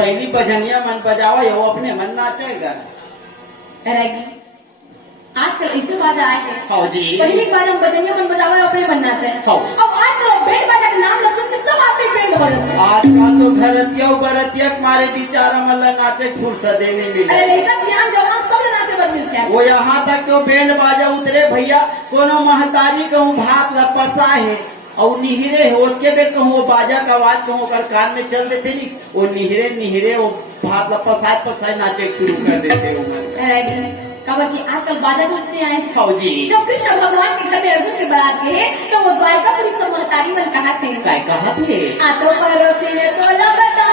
पहली भजनिया मन बजावा ये वो अपने मन नाचेगा। रहेगी आजकल इसे बाजा आए हैं। हाँ जी। पहली बार हम बजनिया मन बजावा अपने बनना चाहिए। हाँ। अब आजकल बैंड बाजा का नाम लो सुन के सब आपके बैंड हो रहे हैं। आजकल तो घरतिया बरतिया मारे बिचारा मतलब नाचे फुर्सत देने मिले। अरे लड़का सियान जवान सब नाचे बर मिलते हैं। वो यहाँ तक क्यों बैंड बाजा उतरे भैया कोनो महतारी कहूँ भात लपसा है और निहरे होके बे कहूँ वो बाजा का आवाज कहूँ कर कान में चल देते नहीं वो निहरे वो भात लपसाए पसाए नाचे शुरू कर देते हो। खबर की आजकल बाजा सोचते आए हैं। हाँ जी। जब कृष्ण भगवान के घर में अर्जुन के बारात गए तो वो द्वारकापुरी सब महतारी मन कहा थे। क्या कहा थे? आतो परोसे में तो लगता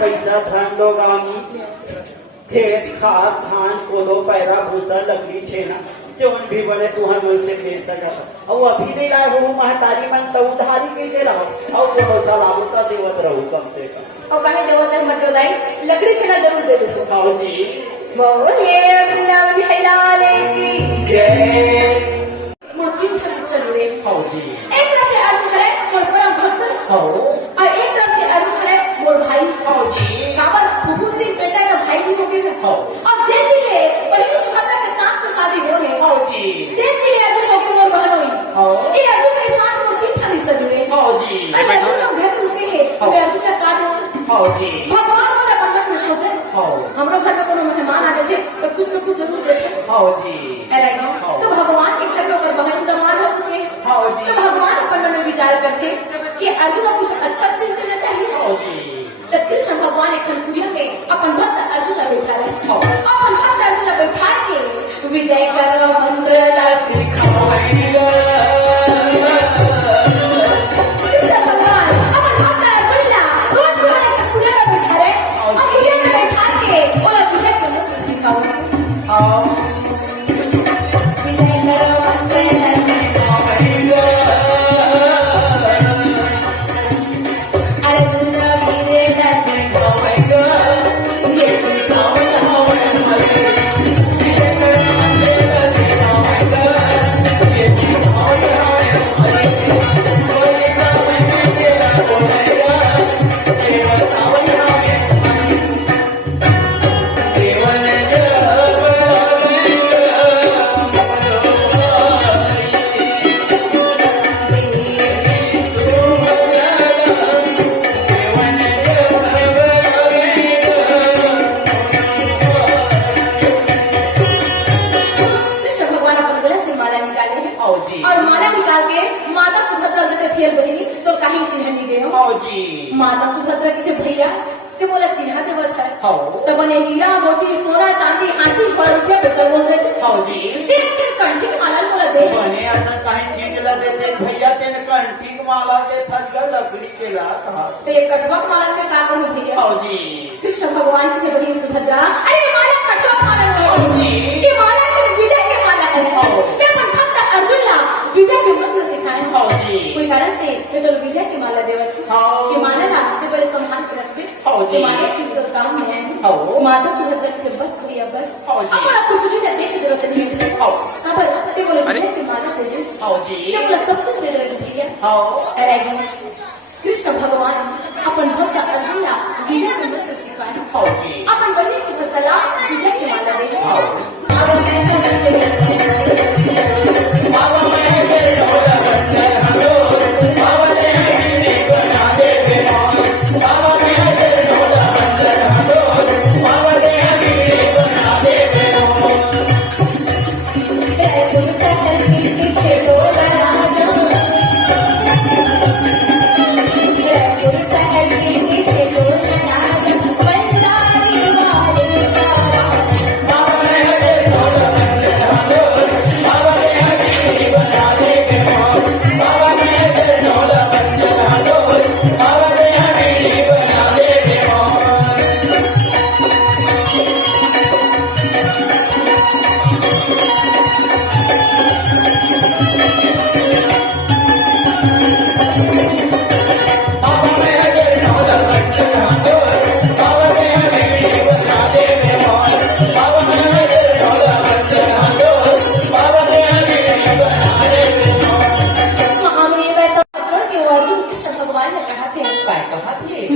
पैसा धान लोगामी खेत खाद धान कोदो पैरा भूसा लकड़ी छेना जोन भी बने तुहर मन से दे सकत और अभी नहीं लाए हो महतारी मन तो उधारी कैसे रहो और वो पैसा लागू तो देवत रहो कम से कम और कहे देवत मत लाई लकड़ी छेना जरूर दे दो। आओ जी बोले वृंदावन बिहारी की जय मूर्ति से जरूर आओ जी एक तरह से आलू है और परम हाँ जी। भगवान वाला पंडित में सोचे हाँ। हमरो घर में कोनो मेहमान आ गए तो कुछ न कुछ जरूर देते हाँ जी। अरे तो भगवान एक घर में अगर बहन दामाद हो चुके हाँ जी। तो भगवान अपन मन में विचार करते कि अर्जुन को कुछ अच्छा सीख देना चाहिए। हाँ जी। तो कृष्ण भगवान एक खनपुरिया में अपन भक्त अर्जुन ला बैठा रहे। हाँ। अपन भक्त अर्जुन ला बैठा के विजय कर मंत्र सिखाएगा। कृष्ण भगवान अपन भक्त अर्जुन ला रोज रोज खनपुरिया में बैठा रहे और खनपुरिया में बैठा के बोला विजय के मंत्र सिखाओ। विजय कर मंत्र सिखाएगा। अर्जुन वीर और माला निकाल के माता सुभद्रा के थियल बहिनी तो कहीं चिन्ह नहीं गए हाँ जी। माता सुभद्रा के भैया के बोला चिन्ह के बता हाँ। तो बने हीरा मोती सोना चांदी आंटी पर रुपया पैसा बोल रहे थे। हाँ जी। देख के कंठी की माला बोला दे बने ऐसा कहीं चीज ला देते भैया तेने कंठी की माला दे था लकड़ी के ला कहा। तो ये कटवा माला में का करूं भैया। हाँ जी। कृष्ण भगवान की बहिनी सुभद्रा अरे माला कटवा माला हाँ जी। ये माला के विजय के माला है। हाँ। मैं अपन भक्त अर्जुन ला विजय के मंत्र सिखाए। हाँ जी। कोई कारण से मैं तो विजय की माला देवत हाँ। ये माला रास्ते पर संभाल के रखते हाँ जी। ये माला की तो काम में है। हाँ। माता सुभद्रा के बस भैया बस हाँ जी। अपना कुछ भी नहीं देख जरूरत नहीं है। हाँ। हाँ पर ये बोले विजय की माला दे दे। हाँ जी। ये बोला सब कुछ दे दे भैया। हाँ। अरे कृष्ण भगवान अपन भक्त अर्जुन ला विजय के मंत्र सिखाए। हाँ जी। अपन बनी सुभद्रा ला विजय की माला दे। हाँ।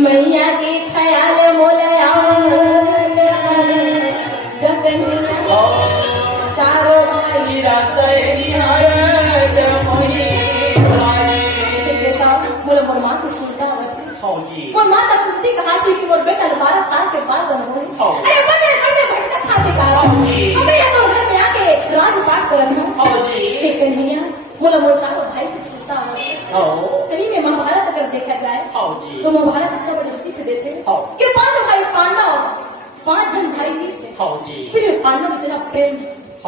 मैया के ख्याल मोलया चारो भाई बोलो मोर माँ की सुनता मोर माँ तक कुत्ती कहा थी कि मोर बेटा 12 साल के बाद बनो। अरे बने बने भटका खाते का हमें या तो घर में आके राजपाट करना है कन्हैया बोलो मोर चारो भाई की सुनता सही में महाभारत अगर देखा जाए तो महाभारत अच्छा बड़ी सीख देते कि 5 भाई पांडव 5 जन भाई थे फिर पांडव इतना प्रेम।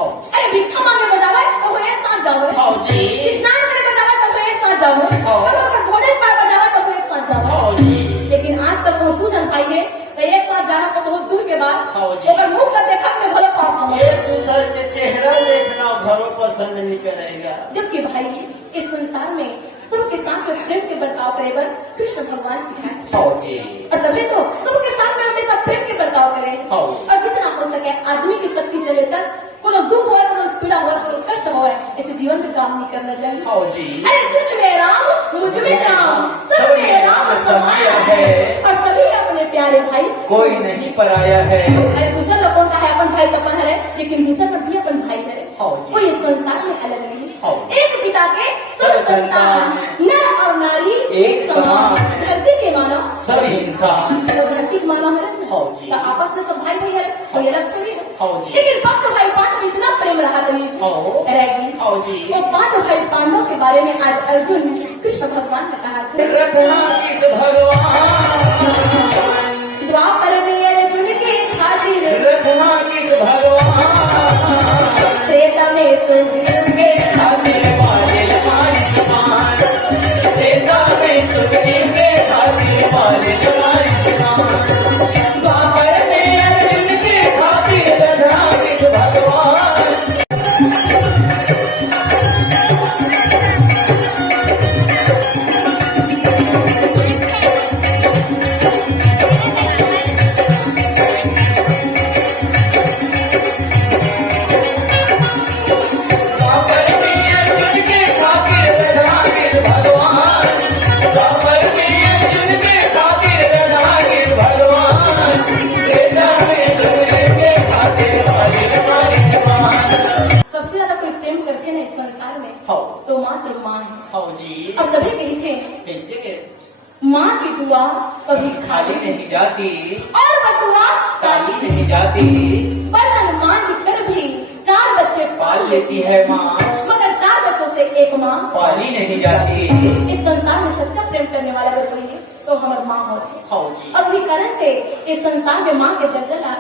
अरे भिक्षा मांगे बजावे तो वो एक साथ जाओ स्नान करे बजावे तो वो एक साथ जाओ और भोजन पाए बजावे तो वो एक साथ जाओ। लेकिन आज तक वो 2 जन भाई है तो एक साथ जाना तो बहुत दूर के बाद अगर मुख का देखा में भलो पाप समझ एक दूसरे के चेहरा देखना भलो पसंद नहीं करेगा। जबकि भाई इस संसार में सबके साथ में प्रेम के बर्ताव करे बर कृष्ण भगवान सिखाए और तभी तो सबके साथ में हमेशा प्रेम के बर्ताव करे और जितना हो सके आदमी की शक्ति चले तक कोनो दुख हो कोनो पीड़ा हो कोनो कष्ट हो ऐसे जीवन में काम नहीं करना चाहिए। अरे तुझ में राम मुझ में राम सब में राम समाया है और सभी अपने प्यारे भाई कोई नहीं पराया है। अरे दूसरा लोगों का है अपन भाई अपन है लेकिन दूसरा पर भी अपन भाई है कोई इस संसार में अलग नहीं। एक पिता के सब संतान नर और नारी एक समान धरती के मानव सभी इंसान तो आपस में सब भाई भैया कोई अलग थोड़ी है। हाँ जी। लेकिन पांचों भाई पांडव इतना प्रेम रहा तनीश रहेगी। हाँ जी। वो पांचों भाई पांडवों के बारे में आज अर्जुन कृष्ण भगवान ने कहा द्वापर में अर्जुन के खातिर त्रेता में सुग्रीव के तो मात्र माँ है। हाँ जी। अब तभी कही थे कैसे के माँ की दुआ कभी खाली नहीं जाती और बदुआ खाली नहीं जाती। बर्तन मांझ कर भी 4 बच्चे पाल लेती है माँ मगर 4 बच्चों से एक माँ पाली नहीं जाती। इस संसार में सच्चा प्रेम करने वाला अगर कोई है तो हमारी माँ होती है। हाँ जी। अगली कारण से इस संसार में माँ के दर्जा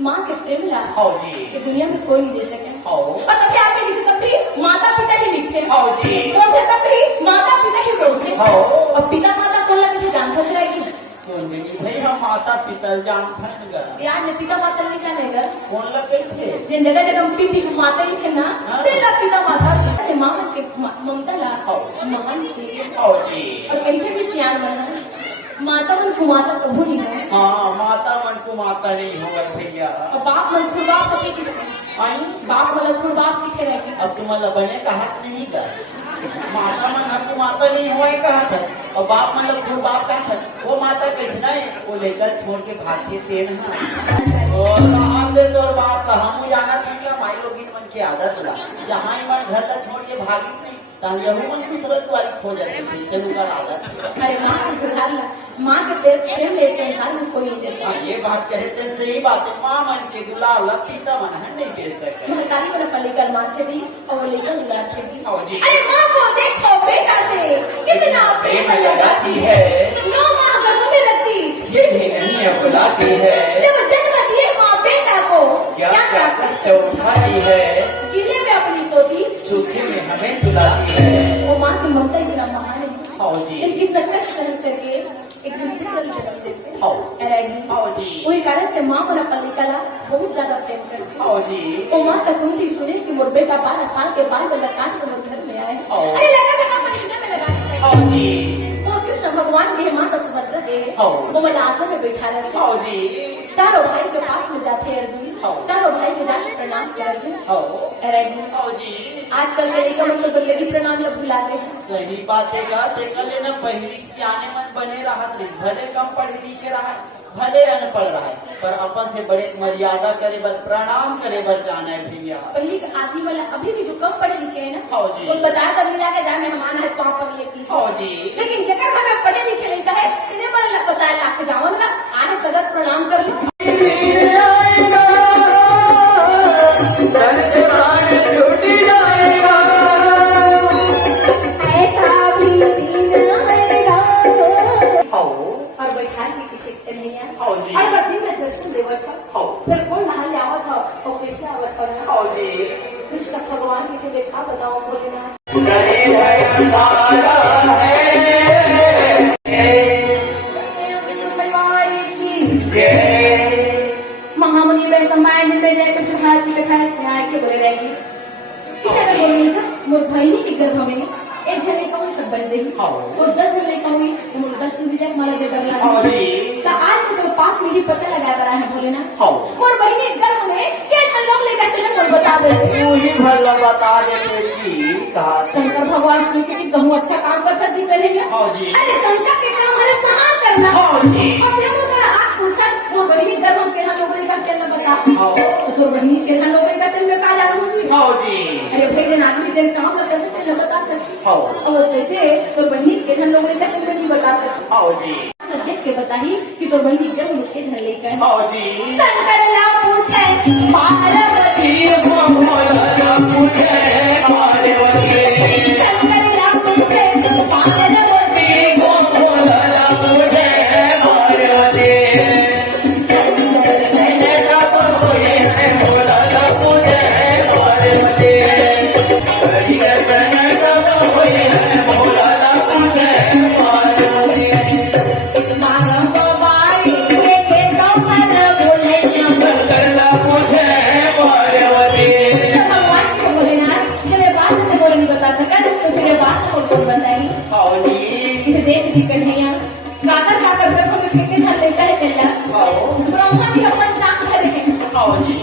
माँ के प्रेम ला हाँ जी। ये दुनिया में कोई नहीं दे सके। हाँ। और तभी आपने लिखे तभी माता पिता ही लिखते हाँ जी। बोलते तभी माता पिता ही बोलते। हाँ। और पिता माता को लगे जान फंस रहेगी भाई हम माता पिता जान फंस गए यार ने पिता माता नहीं जानेगा कौन लगे थे जिन जगह जगह पिता को माता ही थे ना तेरा पिता माता के माँ के ममता ला महान थी। हाँ जी। और कहीं भी सियान बना माता मन को माता कभू नहीं है। हाँ माता मन को माता नहीं होगा भैया। और बाप मन को बाप होते कि बाप मतलब खुद बाप किथे रहेगी। अब तुम्हारा बने कहा नहीं का माता मन हमको माता नहीं हुआ कहा था और बाप मतलब खुद बाप का था वो माता कैसे है वो लेकर छोड़ के भागते पेड़ और वहां से तो बात हम जाना था क्या माई लोग मन की आदत ला जहाँ ही मन घर का छोड़ के भागी नहीं यही मन की तुरंत वाली खो जाती थी चलो कर आदत। अरे माँ के सुधार ला माँ के प्रेम ले संसार में कोई नहीं दे सकता। ये बात कहते हैं सही बात है माँ मन के दुलार पिता मन है नहीं दे सकते। महतारी वाला पल्लीकर माँ के भी और लेकर दुलार के भी। अरे माँ को देखो बेटा से कितना प्रेम लगाती है। 9 माह गर्भ में रखती फिर भी नहीं बुलाती है। जब जन्म दिए माँ बेटा को क्या क्या कष्ट उठाती है गिले में अपनी सोती सूखी में हमें सुलाती है। वो माँ की ममता इतना महान है। हाँ जी। कितना कष्ट सहन करके एक जन्म देते हाँ जी। वही कारण से माँ और पल्लिकला बहुत ज्यादा प्रेम करती है। हाँ जी। वो माँ का कुंती सुने कि मोर बेटा 12 साल के बाद वाला काट कर घर में आए। अरे लगा था अपने हिंदे में लगा। हाँ जी। तो कृष्ण भगवान के माँ का सुभद्रा है वो मैं आसन में बैठा रहे। हाँ जी। चारों भाई के पास में जाते अर्जुन चारों भाई के जाके प्रणाम करते। हाँ जी। आजकल के लड़का मतलब बंदगी प्रणाम लोग भुलाते हैं। सही बात है ना पहली से आने मन बने रहा भले कम पढ़े लिखे रहा भले अनपढ़ रहा है पर अपन से बड़े मर्यादा करे बर प्रणाम करे बर जाना है भैया। पहले के आदमी वाला अभी भी जो कम पढ़े लिखे है ना हाँ जी। तो बताया कर मिला के जाने हमारा है पाँव पर लेती। हाँ जी। लेकिन जगह घर में पढ़े लिखे लड़का है इन्हें बड़ा बताया लाख जाओ ना आने सगत प्रणाम कर लो। फिर कौन नहा ले आवत हो और कैसे आवत हो ना कृष्ण भगवान की देखा बताओ बोलेना महामुनि में समाये निर्णय जाए तो सुहास की कथा न्याय के बोले रहेगी। अगर बोलेगी था मोर बहनी के गर्भ में एक जने कहूँ तब बन गई वो 10 जने कहूँ तो 10 दिन जाए माला दे डर लगा। तो आज तो पास में ही पता लगा रहा है बोले ना मोर बहनी गर्भ में क्या हम लोग लेकर चले मोर बता दे तू ही भला बता दे कहा शंकर भगवान श्री की कहूँ अच्छा काम करता जी करेंगे। अरे शंकर के काम हमारे समान करना आप पूछा वो बहनी गर्भ के हम लोग का चलना बता तो बहनी के हम लोग का चल में का जाना। अरे भाई जन आदमी जन काम करते बता सकते और कहते तो बहनी के हम लोग का चल में नहीं बता सकते। पंचांग देख के बताही कि तो बहनी जब मुझके झड़ लेकर हाँ जी शंकर ला पूछे पार्वती बोला पूछे पार्वती शंकर ला पूछे पार्वती बोला पूछे पार्वती काकर काकर जब हम इसके घर लेता है चला ब्रह्मा जी अपन चांग कर रहे हैं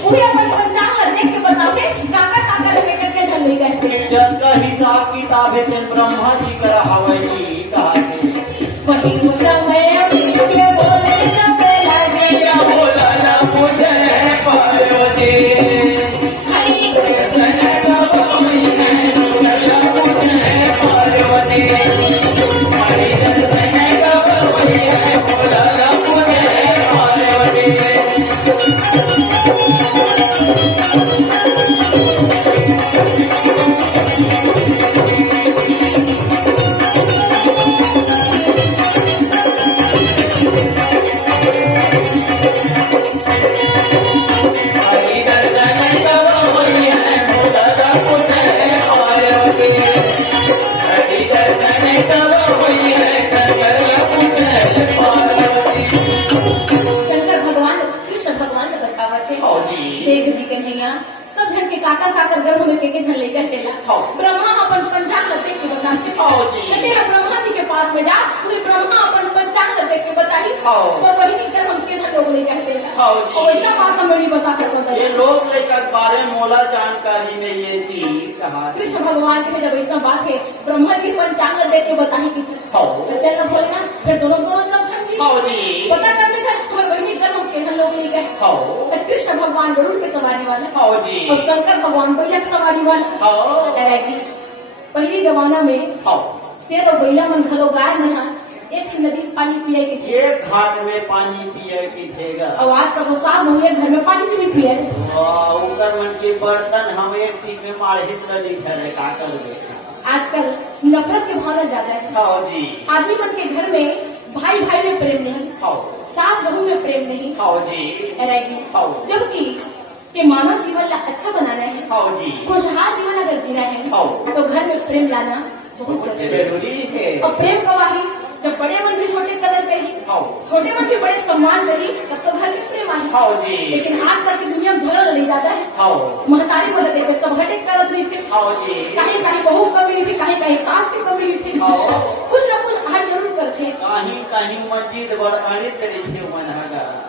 वही अपन पंचांग देख के बताते काकर काकर लेकर के घर ले गए जब का हिसाब किताब है तेन ब्रह्मा जी कर हवे जी कहा के वही समय के बोले सब लगे बोला ना पूछे पार्वती देख जी कन्हैया सब जन के काकर काकर गर्भ में के झन लेकर चला ब्रह्मा अपन पंचांग देख के बताते कहते हैं ब्रह्मा जी के पास में जा पूरे ब्रह्मा अपन पंचांग देख के बताई तो वही निकल हम के झन लोग लेकर चला और ऐसा बात हम नहीं बता सकते ये लोग लेकर बारे मोला जानकारी नहीं है जी कहा कृष्ण भगवान के जब ऐसा बात है ब्रह्मा जी पंचांग देख के बताई की चलना बोले ना फिर दोनों दोनों सब जी पता करने का तुम्हारे बहनी जन्म के हम लोग ले गए कृष्ण भगवान गरुड़ पे सवारी वाला और शंकर भगवान बैला सवारी वाला पहली जमाना में शेर और बैला मन घलो गाय में एक नदी पानी पिए के एक घाट में पानी पिए की थेगा और आज का वो सास बहुए घर में पानी से भी पिए उधर मन के बर्तन हम एक दिन में मारे चली थे का कर आजकल नफरत के भावना ज्यादा है जी आदमी मन के घर में भाई भाई में प्रेम नहीं सास बहू में प्रेम नहीं जी जबकि ये मानव जीवन ला अच्छा बनाना है जी खुशहाल जीवन अगर जीना है तो घर में प्रेम लाना बहुत जरूरी है और प्रेम कवाही जब बड़े मन भी छोटे कदर करी छोटे मन भी बड़े सम्मान करी तब तो घर में प्रेम आई लेकिन आजकल की दुनिया में झगड़ा लड़ी जाता है महतारी बोले थे सब हटे करत नहीं थे कहीं कहीं बहू कमी नहीं थी कहीं कहीं सास की कमी नहीं थी कुछ न कुछ हर जरूर करते कहीं कहीं मस्जिद बड़े चले थे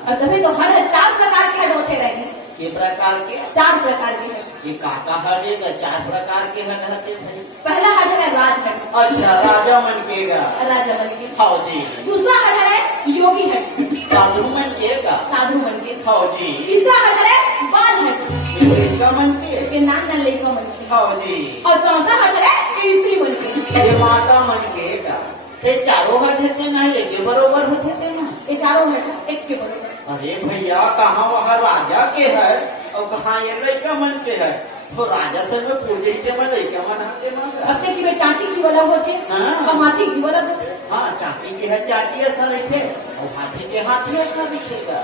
और तभी तो हर 4 प्रकार के हट होते रहेंगे के प्रकार के 4 प्रकार के हट ये काका हटेगा 4 प्रकार के हट हटे पहला हट है राजहट अच्छा राजा मन केगा राजा मन के जी दूसरा हट है योगी हट साधु मन केगा साधु मन के जी तीसरा हट है बाल हट लड़का मन के नान नान लड़का मन के जी और चौथा हट है स्त्री मन के ये माता मन केगा ये चारों हट होते ना ये बरोबर होते थे ना ये चारों हट एक के बरोबर अरे भैया कहाँ वहाँ राजा के है और कहाँ ये लड़का मन के है तो राजा से में पूजे के मन लड़का मन हटे मन अपने की चाटी की वाला होते और हाथी की वाला होते हाँ चाटी की है चाटी ऐसा लिखे और हाथी के हाथी ऐसा लिखेगा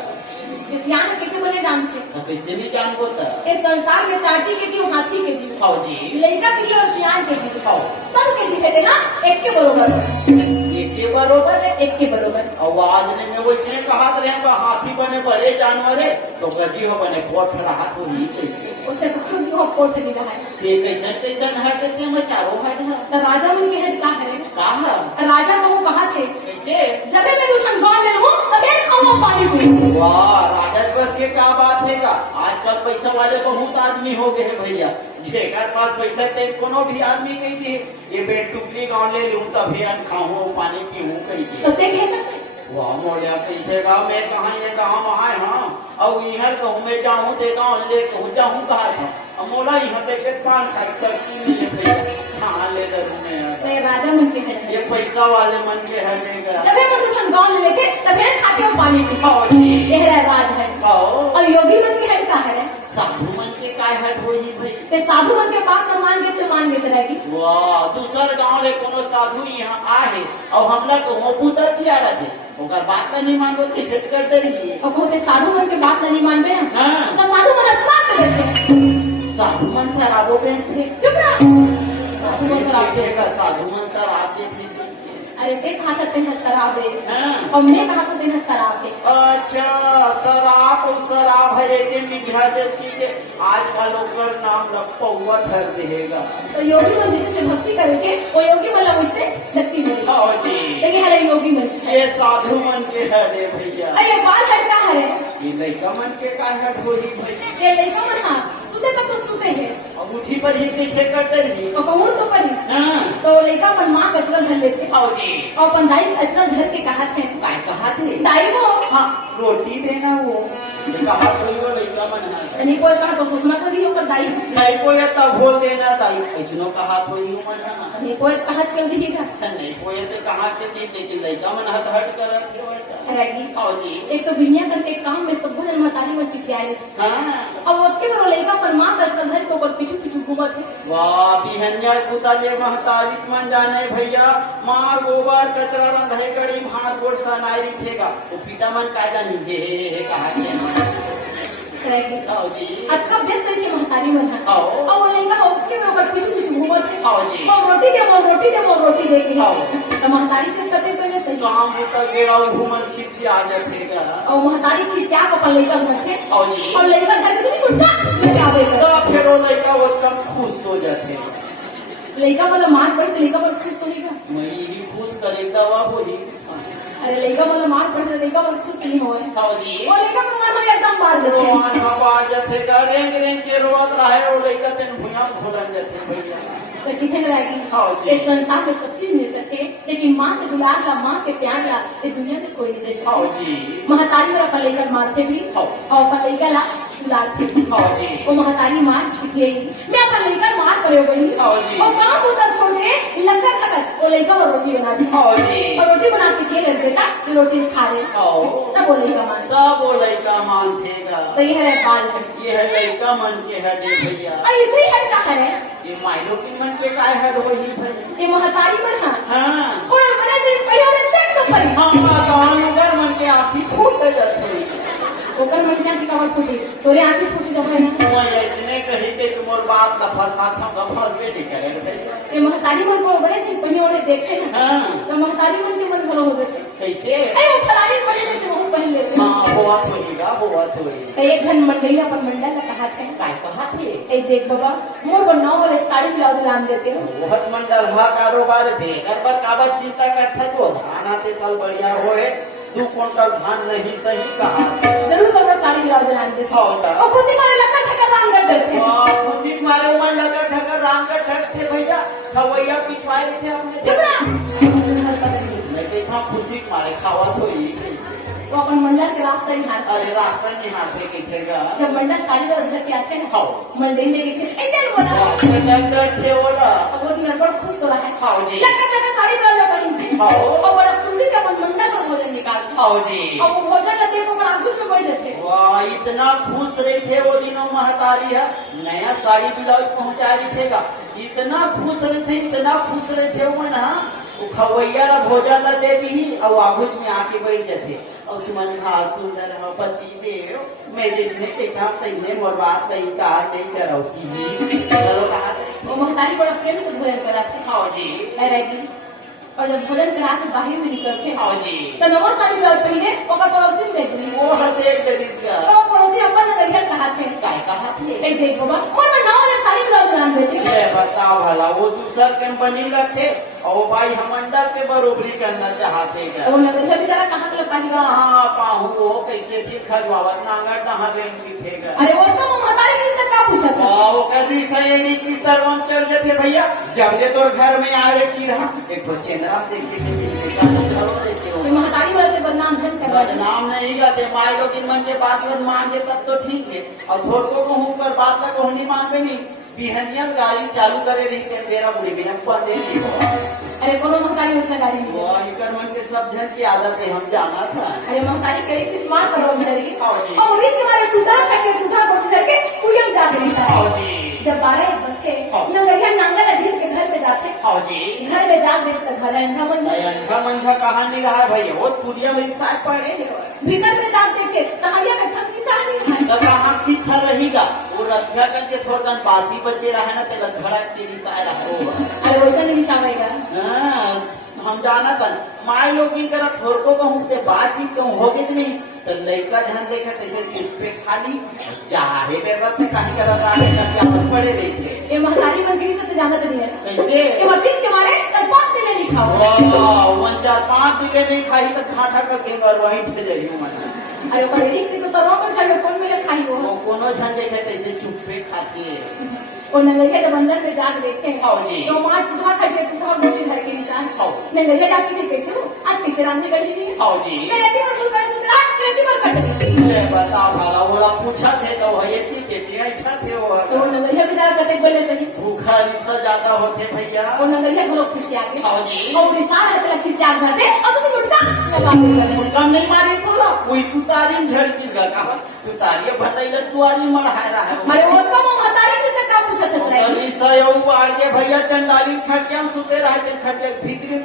इस यहाँ किसी को नहीं जानते पीछे नहीं जान होता इस संसार में चाटी के जीव हाथी के जीव जी लड़का के जीव और सियान के जीव सब के जीव कहते ना एक के बरोबर एक के बरोबर है एक के बरोबर आवाज ने में वैसे कहा रहे हाथी बने बड़े जानवर है तो गजी हो बने कोठ रहा तो नहीं कैसे उससे खुद को कोठ नहीं रहा है कैसन कैसन हट देते मैं चारों हट है तो राजा मन के हेड का है राजा को वो कहा थे कैसे जब मैं दूषण गाँव ले लूँ तभी खाऊंगा पानी पी वाह राजा बस के क्या बात है का आजकल पैसा वाले बहुत आदमी हो गए भैया जेकर पास पैसा थे कोनो भी आदमी कही थी ये बेड टुकली गाँव ले लूँ तभी खाऊं पानी पीऊँ कही थी तो कैसे वाह मोलिया कैसे गा मैं कहाँ ये गाँव आए हाँ अब यहाँ कहूँ मैं जाऊँ ते गाँव ले कहूँ जाऊँ कहा था अब मोला यहाँ देखे पान खाई सब चीज नहीं है भैया कहाँ ले लूँ मैं राजा मन के हट ये पैसा वाले मन के हटेगा। जब हम उठन गाँव ले लेके तब फिर खाते में पानी पी हाँ जी। यह राज है। और योगी मन के हट का है साधु मन के काय हट होई भाई। ते साधु मन के बात न मान के तो मान के चलेगी। वाह दूसर गांव ले कोनो साधु यहाँ आए और हमला को हो पुतर किया रहते ओकर बात तो नहीं मानो कैसे कर दे रही है। और कहते साधु मन के बात नहीं मान रहे हाँ। तो साधु मन साथ लेते साधु मन शराबो बेचते। चुप रह साधु मन शराब बेचेगा साधु मन शराब बेचते। अरे देख कहा करते हैं शराब दे हाँ। और मैं कहा करते हैं शराब दे। अच्छा शराब और शराब है एक मिठा देती है आज वालों का नाम रखा हुआ धर देगा। तो योगी मन जिससे भक्ति करके वो योगी मतलब उससे शक्ति मिली। हाँ जी। लेकिन हरे योगी मन ये साधु मन के है रे भैया। अरे बाल हटका है ये लड़का मन के काय हट होई भाई। ये लड़का मन हाँ सुते तक तो सुते है अब मुट्ठी पर ही कैसे करते रही। और कमूर तो करी हाँ। तो लड़का अपन माँ कचरा धर लेते हाँ जी। और अपन दाई कचरा धर के कहा थे काय कहा थे दाई वो हाँ रोटी देना वो कहा तो वो लड़का मन है नहीं कोई कहा तो सोचना तो दियो पर दाई नहीं कोई तब बोल देना ताई ऐसनो कहा तो ही मन है नहीं कोई कहा कर दीजिएगा नहीं कोई तो कहा के थी लेकिन लड़का मन हट हट कर रहेगी। हाँ जी। एक तो बिनिया करके काम में सब भोजन महतारी में चिटियाए हाँ। अब उसके बार लड़का पर माँ कचरा धर के ऊपर पीछू पीछू घूमत है। वाह बिहनिया कुतले महतारी मन जाने भैया मार गोबर कचरा रंधाई कड़ी हाथ गोड़ सनाई दिखेगा तो पिता मन काय जानी हे कहा रहेगी। हाँ जी। अब कब देश तरह की महतारी मन है हाँ। और वो लड़का उसके ऊपर पीछू पीछू घूमत है। हाँ जी। और रोटी दे वो रोटी दे वो रोटी दे के हाँ। तो महतारी से करते पहले सही काम होता गेरा घूमन खींची आ जातेगा और महतारी की क्या को अपन लड़का घर थे हाँ जी। और लड़का घर के नहीं उठता लगावे कर तो फिर वो लड़का वो कम खुश हो जाते लड़का वाला मार पड़े तो लड़का वाला खुश होएगा। मैं यही खुश करे दवा वही। अरे लड़का वाला मार पड़े तो लड़का वाला खुश नहीं होए हाँ जी। वो लड़का को मार एकदम मार देते रोमान हवा जातेगा रेंग रेंग के रोवत रहे वो लड़का तेन भुया भोलन जाते भैया। तो कितने रहेगी। हाँ जी। इस संसार में सब चीज मिल सके लेकिन माँ के दुलार ला माँ के प्यार ला ये दुनिया में कोई नहीं दे हाँ सकती। जी। महतारी में अपन लड़का मारते भी हाँ। और अपन लड़का ला दुलार थे भी। हाँ जी। वो महतारी मार पिटिए मैं अपन लड़का मार पड़े गई हाँ जी। और काम होता छोड़ के लंका खकर वो लड़का वो रोटी बना दी हाँ जी। और रोटी बना के खेल बेटा ये रोटी खा ले हाँ। तब वो लड़का मान तब वो लड़का मानतेगा। तो ये है बाल है ये है लड़का मन के है रे भैया। और इसलिए है का है ये माइलो की मन के काय है वही भैया। ये महतारी मन है हाँ। और बड़ा से पड़े और तक तो पड़ी हम कहां मन के आँखी फूट जाते ओकर मन क्या की कवर फूटी तोरे आंखें फूटी जब है ना वो ऐसने कही के तुमोर बात दफा साथ हम गफा बे नहीं करे भैया। ये महतारी मन को बड़े से पहने और देखते हैं हाँ। तो महतारी मन के मन भलो हो जाते कैसे अरे वो फलानी बड़े से बहुत पहन लेते हैं हाँ हुआ थोड़ीगा हुआ थोड़ी तो एक जन मंडली अपन मंडल का कहा थे काय कहा थे ए देख बाबा मोर बनाओ और साड़ी ब्लाउज लान देते हो बहुत मंडल हा कारोबार दे कर काबर चिंता करता तो धाना से साल बढ़िया होए 2 क्विंटल धान नहीं सही कहा जरूर कबर साड़ी ब्लाउज लान देते हाँ होता और खुशी मारे लक्का ठक्कर राम कर देते खुशी मारे उमर लगा ठकर राम का ठक थे भैया खवैया पिछवाए थे हमने चुप रहा मैं देखा खुशी मारे खावा तो ही वो अपन मंडल के रास्ता ही हाथ अरे रास्ता नहीं हाथे के थेगा जब मंडल साड़ी ब्लाउज घर के आते हैं हाँ। मंडली लेके फिर ऐसे बोला डॉक्टर थे बोला अब वो दिन बड़ा खुश तो रहा है हाँ जी। लक्का ठक्कर साड़ी ब्लाउज पहन के हाँ। और बड़ा खुशी से अपन मंडल पर भोजन निकालते हाँ जी। और वो भोजन लेते को आगुज में बढ़ जाते वाह इतना खुश रहे थे वो दिनों महतारी है नया साड़ी ब्लाउज पहुंचा रही थेगा इतना खुश रहे थे इतना खुश रहे थे वो ना वो खवैया ला भोजन ला दे दी और आगुज में आके बैठ जाते और तुमन हार सुंदर है पति देव मैं जिसने देखा तैने मोर बात तई कार नहीं करो की चलो कहा वो महतारी बड़ा प्रेम से भोजन कराते हाँ जी। रहेगी और जब भोजन करा के बाहर में निकलते हाँ जी। तो नवा साड़ी ब्लाउज पहने ओकर पड़ोसी में गई वो हते गरीब का तो वो पड़ोसी अपन नगरिया कहा थे काय कहा थे एक देख बाबा मोर में नाव ले साड़ी ब्लाउज बनान देते ये बताओ भला वो दूसर कंपनी का थे और भाई हम अंडर के बरोबरी करना चाहते तो क्या वो नगरिया बेचारा कहाँ के पाही कहाँ पाहू वो कैसे थी खजवावत नांगर कहाँ लेंगी थे अरे वो तो महतारी की से का पूछा था वो कर रही सहेली की तरवन चढ़ जाते भैया जब ले तो घर में आ रहे की रहा एक बच्चे राम देखते तो महतारी वाले से बदनाम जन कर बदनाम नहीं करते माए लोग इन मन के बात मान के तब तो ठीक है और थोड़ को कहूँ कर बात का कहनी मान भी नहीं बिहनिया गाड़ी चालू करे रही तेरे बेरा बुढ़ी बिना पंदे नहीं हुआ। अरे कोनो महतारी उसने गाड़ी दी वो इकर मन के सब जन की आदत है हम जाना था। अरे महतारी कड़ी किस मार पर रोक जाएगी हाँ जी। और इसके बारे टूटा कोट करके कुयम जा रही हाँ है जी। जब 12 बज के हाँ। नगरिया नांगल अधीर के घर पे जाते हाँ जी। घर में जा देख तो घर अंझा बन जाए अंधा मंझा कहाँ नहीं रहा है भैया वो तुरिया में साथ पड़े भीतर में जा देख के तहरिया बैठा सीधा नहीं है तब कहाँ सीधा रहेगा वो रथिया करके थोड़ा बासी बचे रहे ना तो लथड़ा के निशाए रहा अरे वैसा नहीं निशावेगा हाँ, हम जाना था माए लोग की तरह थोड़को कहूँ ते बातचीत कहूँ हो गई नहीं तो लड़का ध्यान देखा तो चुप पे खाली चाहे बेरत कहीं कर रहा है पड़े रही थे ये महतारी मंत्री से तो जाना तो नहीं है कैसे ये मतीस के मारे कल 5 दिन नहीं खाओ वन 4-5 दिन नहीं खाई तो ठाठा करके और वहीं ठे जाइए मन अरे पर रेडी किस तो रोक कर चले कौन मिले खाई वो कोनो झंडे खेते से चुप पे खाती है और नंगरिया जब अंदर में जाग देखे हाँ जी। तो मार टूटा खटे टूटा गोशी धर के निशान हाँ। नंगरिया जाके देख कैसे हो आज कैसे रांधने गई हुई है हाँ जी। कहती और फुल करे सुतरा कहती और कट गई ले बता भला बोला पूछा थे तो वही कहती अच्छा थे वो तो नंगरिया बेचारा कहते बोले सही भूखा रिसा ज्यादा होते भैया और नंगरिया घरों किसी आगे हाँ जी। और रिसार है तो किसी आग जाते अब तो मुर्गा लगा देगा कम नहीं मारी थोड़ा कोई तू तारी झड़की कहा तू तारी बताइल तू आरी मढ़ा रहा है अरे वो कम हतारी किसे काम पूछत है कली सयौ बार के भैया चंडाली खटिया सुते रहते खटिया भीतरी